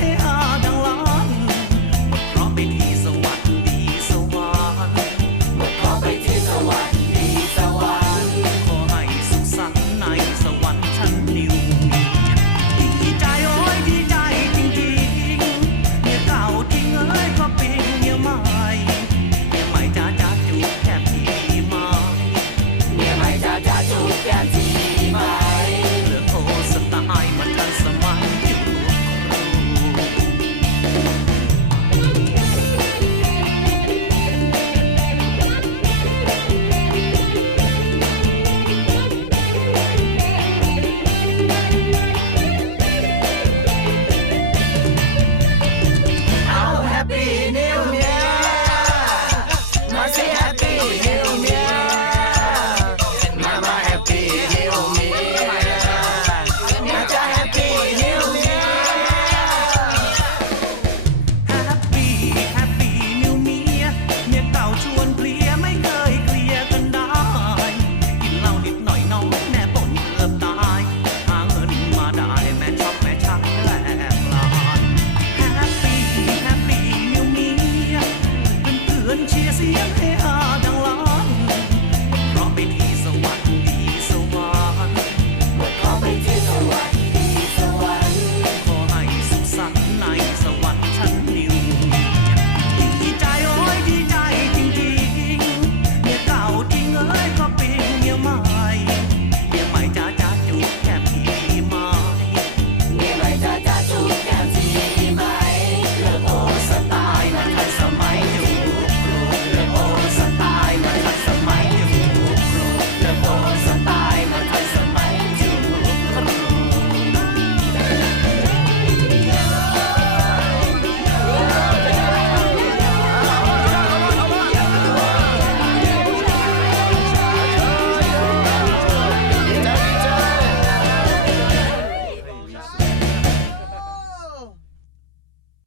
me out.